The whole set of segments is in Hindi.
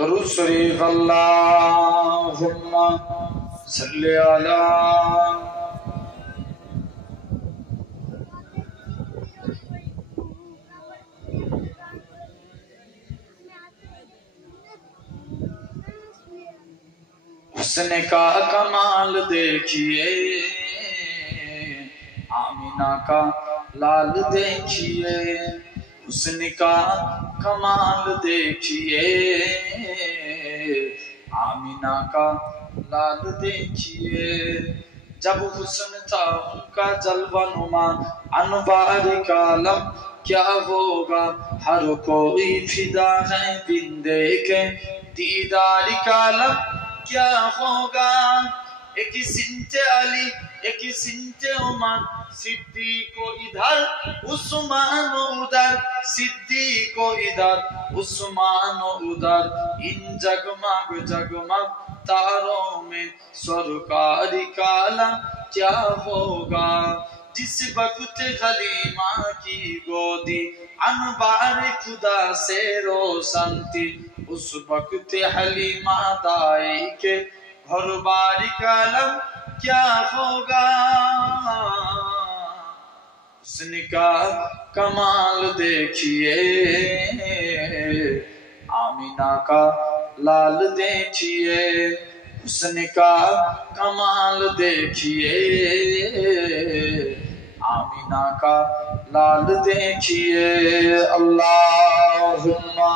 दरूद शरीफ अल्लाहुम्मा सल्ली अला हुस्न का कमाल देखिए, आमिना का लाल देखिए, हुस्न का कमाल देखिए, आमिना का लाल देखिए। जब हुस्न था उनका जलवानुमा अनवार का आलम, क्या होगा हर कोई फिदा है बिन देखे दीदार का आलम, क्या होगा। एक सिंते अली एक सिंते उमर, सिद्दीको इधर उस्मान उधर, सिद्दीको इधर उस्मान उधर, इन जगमग जगमग तारों में सरकारी कालम क्या होगा। जिस वक्त हलीमा की गोदी अनबार खुदा से रोशन थी, उस वक्त हलीमा दाई के घर बारी कालम क्या होगा। हुस्न का कमाल देखिए, आमिना का लाल देखिए, हुस्न का कमाल देखिए, आमिना का लाल देखिए। अल्लाहुम्मा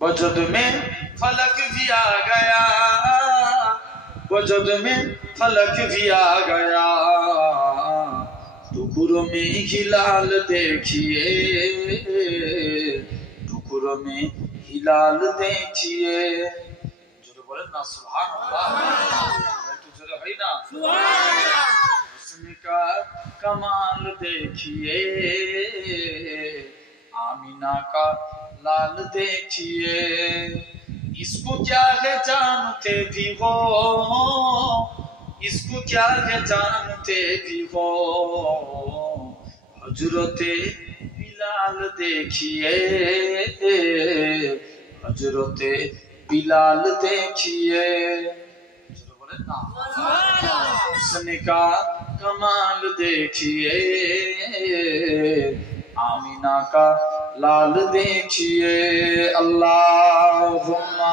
वजद में फलक भी आ गया, वजद में फलक भी आ गया, टुकड़ों में हिलाल देखिए, टुकड़ों में हिलाल देखिए। जो बोले ना सुभान अल्लाह, तो जरा है ना सुभान अल्लाह। हुस्न का कमाल देखिए, आमिना का लाल देखिए। इसको क्या है जानते भी हो, इसको क्या है जानते भी हो, हजरते बिलाल देखिए, हजरते बिलाल देखिए। बोले ना हुस्न का कमाल देखिए, आमिना का लाल देखिए। अल्लाहुम्मा